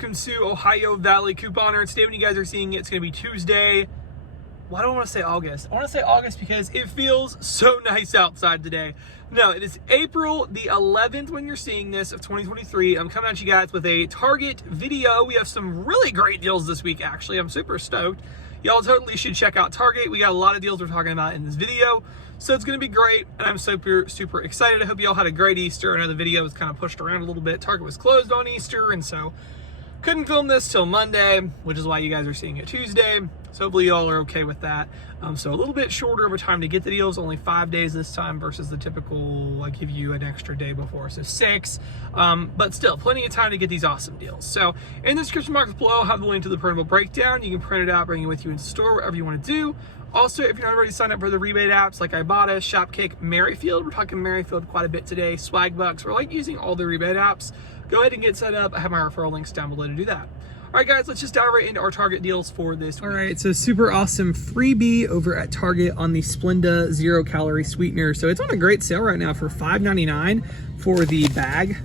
welcome to Ohio Valley Couponer. Today when you guys are seeing it, it's going to be Tuesday. Why do I want to say August? I want to say August because it feels so nice outside today. No, it is April the 11th when you're seeing this of 2023. I'm coming at you guys with a Target video. We have some really great deals this week, actually. I'm super stoked. Y'all totally should check out Target. We got a lot of deals we're talking about in this video. So it's going to be great, and I'm super excited. I hope y'all had a great Easter. I know the video was kind of pushed around a little bit. Target was closed on Easter, and so couldn't film this till Monday, which is why you guys are seeing it Tuesday. So hopefully y'all are okay with that. So a little bit shorter of a time to get the deals, only 5 days this time versus the typical, I give you an extra day before, so 6. But still, plenty of time to get these awesome deals. So in the description box below, I'll have the link to the printable breakdown. You can print it out, bring it with you in store, whatever you want to do. Also, if you're not already signed up for the rebate apps like Ibotta, Shopkick, Merryfield, we're talking Merryfield quite a bit today, Swag Bucks, we're like using all the rebate apps. Go ahead and get set up. I have my referral links down below to do that. All right, guys, let's just dive right into our Target deals for this week. All right, so super awesome freebie over at Target on the Splenda 0-calorie sweetener. So it's on a great sale right now for $5.99 for the bag.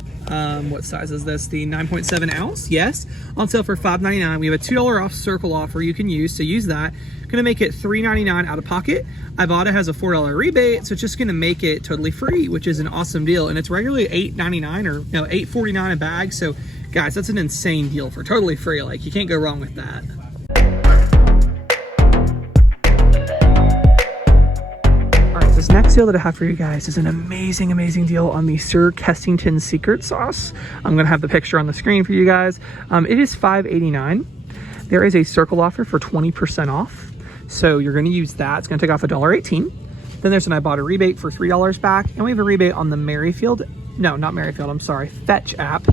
What size is this? The 9.7 ounce, yes, on sale for $5.99. We have a $2 off circle offer you can use, so use that. Gonna make it $3.99 out of pocket. Ibotta has a $4 rebate, so it's just gonna make it totally free, which is an awesome deal. And it's regularly $8.99 or no, $8.49 a bag. So guys, that's an insane deal for totally free. Like, you can't go wrong with that. This next deal that I have for you guys is an amazing deal on the Sir Kessington Secret Sauce. I'm gonna have the picture on the screen for you guys. It is $5.89. There is a circle offer for 20% off. So you're gonna use that. It's gonna take off $1.18. Then there's an Ibotta rebate for $3 back. And we have a rebate on the Merryfield, no, not Merryfield, I'm sorry, Fetch app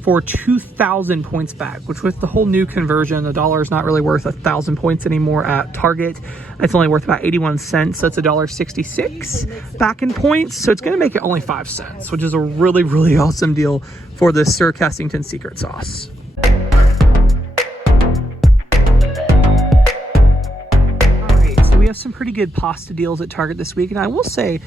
for 2,000 points back, which with the whole new conversion, the dollar is not really worth 1,000 points anymore at Target. It's only worth about 81 cents, so it's $1.66 back in points. So it's gonna make it only 5 cents, which is a really awesome deal for the Sir Kessington Secret Sauce. All right, so we have some pretty good pasta deals at Target this week, and I will say,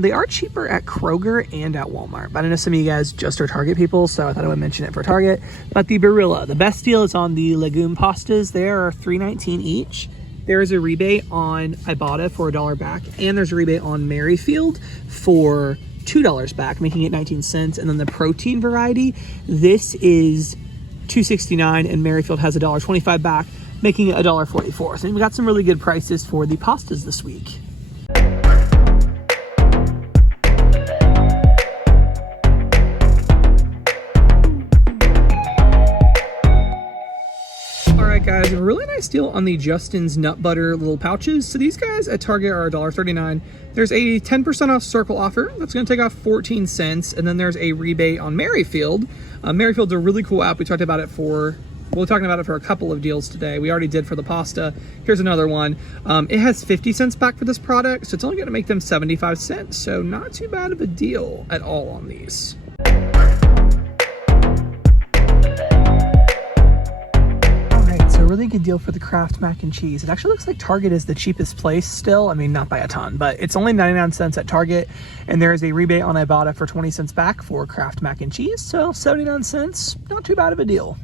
they are cheaper at Kroger and at Walmart, but I know some of you guys just are Target people, so I thought I would mention it for Target. But the Barilla, the best deal is on the legume pastas. They are $3.19 each. There is a rebate on Ibotta for $1 back, and there's a rebate on Merryfield for $2 back, making it 19 cents. And then the protein variety, this is $2.69, and Merryfield has $1.25 back, making it $1.44. So we got some really good prices for the pastas this week. Guys, a really nice deal on the Justin's nut butter little pouches. So these guys at Target are $1.39. There's a 10% off circle offer. That's going to take off 14 cents. And then there's a rebate on Merryfield. Merryfield's a really cool app. We talked about it for, we're talking about it for a couple of deals today. We already did for the pasta. Here's another one. It has 50 cents back for this product, so it's only going to make them 75 cents. So not too bad of a deal at all on these. Really good deal for the Kraft mac and cheese. It actually looks like Target is the cheapest place still. I mean, not by a ton, but it's only 99 cents at Target, and there is a rebate on Ibotta for 20 cents back for Kraft mac and cheese. So 79 cents, not too bad of a deal.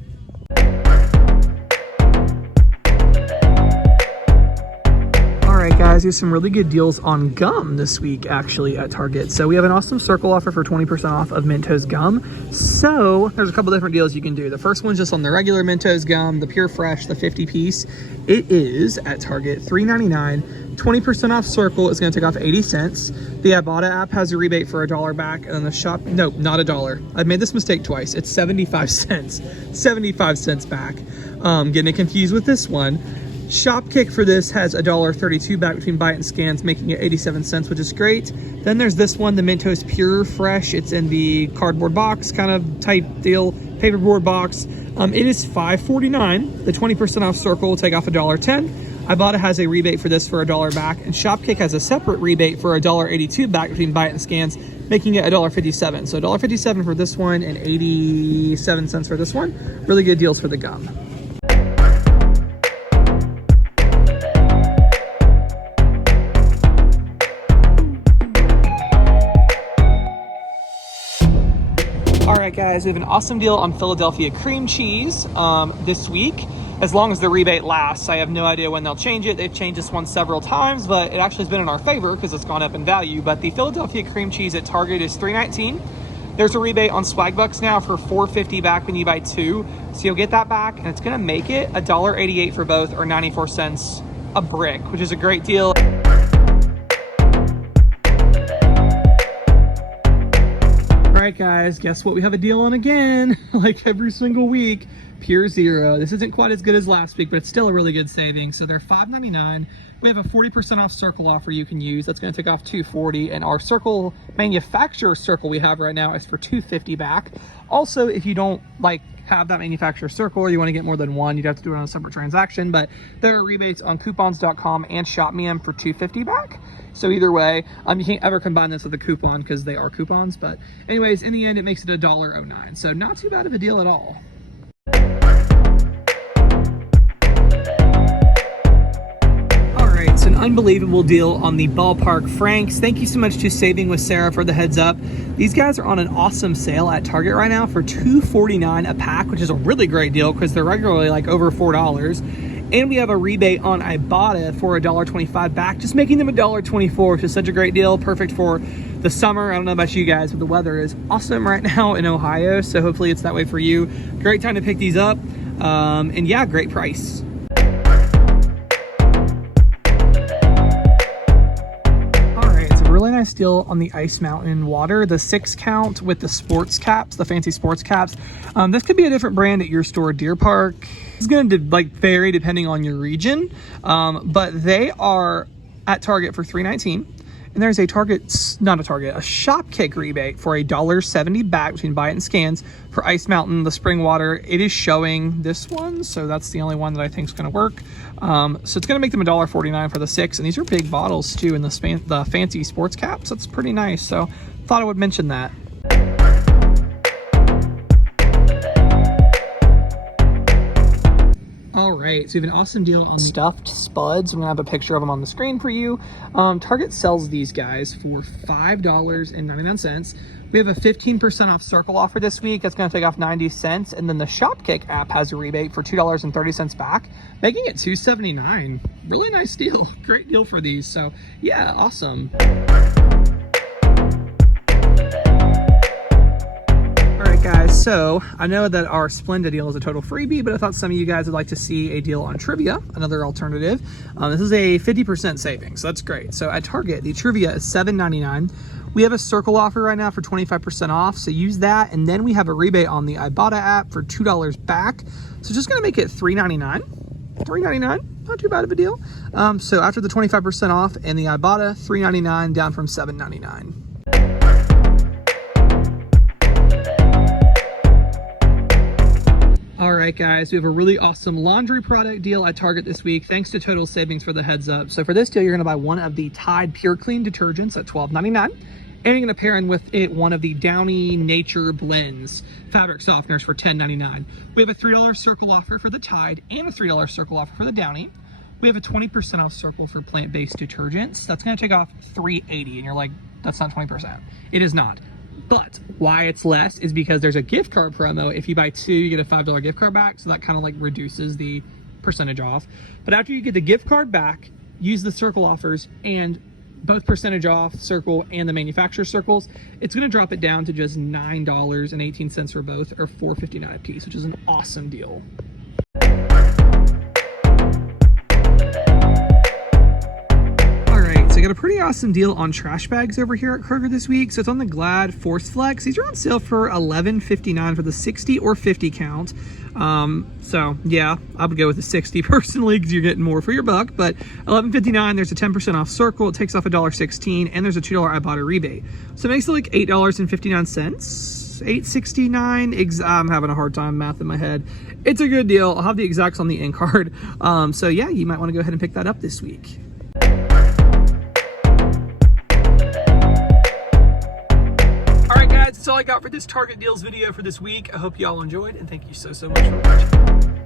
All right, guys, here's some really good deals on gum this week, actually, at Target. So we have an awesome circle offer for 20% off of Mentos gum. So there's a couple different deals you can do. The first one's just on the regular Mentos gum, the Pure Fresh, the 50 piece. It is at Target $3.99. 20% off circle is going to take off 80 cents. The Ibotta app has a rebate for $1 back, and then the shop, no, not $1. I've made this mistake twice. It's 75 cents. 75 cents back. Getting it confused with this one. Shopkick for this has $1.32 back between buy it and scans, making it 87 cents, which is great. Then there's this one, the Mentos Pure Fresh. It's in the cardboard box, kind of type deal, paperboard box. It is $5.49. The 20% off circle will take off $1.10. Ibotta has a rebate for this for $1 back, and Shopkick has a separate rebate for $1.82 back between buy it and scans, making it $1.57. So $1.57 for this one and 87 cents for this one. Really good deals for the gum. right, guys, we have an awesome deal on Philadelphia cream cheese this week, as long as the rebate lasts. I have no idea when they'll change it. They've changed this one several times, but it actually has been in our favor because it's gone up in value. But the Philadelphia cream cheese at Target is $3.19. There's a rebate on Swag Bucks now for $4.50 back when you buy two. So you'll get that back, and it's gonna make it $1.88 for both, or 94 cents a brick, which is a great deal. All right, guys, guess what we have a deal on again? Like every single week, Pure Zero. This isn't quite as good as last week, but it's still a really good saving. So they're $5.99. We have a 40% off Circle offer you can use. That's gonna take off $2.40. And our Circle manufacturer Circle we have right now is for $2.50 back. Also, if you don't have that manufacturer Circle, or you wanna get more than one, you'd have to do it on a separate transaction, but there are rebates on coupons.com and ShopMeM for $2.50 back. So either way, you can't ever combine this with a coupon because they are coupons. But anyways, in the end, it makes it $1.09. So not too bad of a deal at all. All right, it's an unbelievable deal on the Ballpark Franks. Thank you so much to Saving with Sarah for the heads up. These guys are on an awesome sale at Target right now for $2.49 a pack, which is a really great deal because they're regularly like over $4. And we have a rebate on Ibotta for $1.25 back, just making them $1.24, which is such a great deal. Perfect for the summer. I don't know about you guys, but the weather is awesome right now in Ohio, so hopefully it's that way for you. Great time to pick these up, and yeah, great price. Really nice deal on the Ice Mountain water, the 6-count with the sports caps, the fancy sports caps. This could be a different brand at your store, Deer Park. It's going to vary depending on your region, but they are at Target for $3.19. And there's a Shopkick rebate for $1.70 back between buy it and scans for Ice Mountain, the spring water. It is showing this one, so that's the only one that I think is going to work. So it's going to make them $1.49 for the 6, and these are big bottles too in the fancy sports caps. That's pretty nice, so thought I would mention that. All right, so we have an awesome deal on stuffed spuds. I'm gonna have a picture of them on the screen for you. Target sells these guys for $5.99. We have a 15% off Circle offer this week. That's gonna take off 90 cents. And then the Shopkick app has a rebate for $2.30 back, making it $2.79. Really nice deal, great deal for these. So yeah, awesome. Guys, so I know that our Splenda deal is a total freebie, but I thought some of you guys would like to see a deal on Trivia, another alternative. This is a 50% savings, so that's great. So at Target, the Trivia is $7.99. We have a Circle offer right now for 25% off, so use that. And then we have a rebate on the Ibotta app for $2 back. So just gonna make it $3.99. $3.99, not too bad of a deal. So after the 25% off and the Ibotta, $3.99 down from $7.99. All right, guys, we have a really awesome laundry product deal at Target this week. Thanks to Total Savings for the heads up. So for this deal, you're gonna buy one of the Tide Pure Clean detergents at $12.99. And you're gonna pair in with it one of the Downy Nature Blends fabric softeners for $10.99. We have a $3 Circle offer for the Tide and a $3 Circle offer for the Downy. We have a 20% off Circle for plant-based detergents. That's gonna take off $3.80, and you're like, that's not 20%. It is not. But why it's less is because there's a gift card promo. If you buy two, you get a $5 gift card back. So that kind of reduces the percentage off. But after you get the gift card back, use the Circle offers and both percentage off Circle and the manufacturer Circles, it's going to drop it down to just $9.18 for both, or $4.59 a piece, which is an awesome deal. So I got a pretty awesome deal on trash bags over here at Kroger this week. So it's on the Glad Force Flex. These are on sale for $11.59 for the 60 or 50 count. So yeah, I would go with the 60 personally because you're getting more for your buck. But $11.59, there's a 10% off Circle. It takes off $1.16, and there's a $2 Ibotta rebate. So it makes it like $8.59. $8.69. I'm having a hard time math in my head. It's a good deal. I'll have the exacts on the end card. So yeah, you might want to go ahead and pick that up this week. That's all I got for this Target Deals video for this week. I hope you all enjoyed, and thank you so much for watching.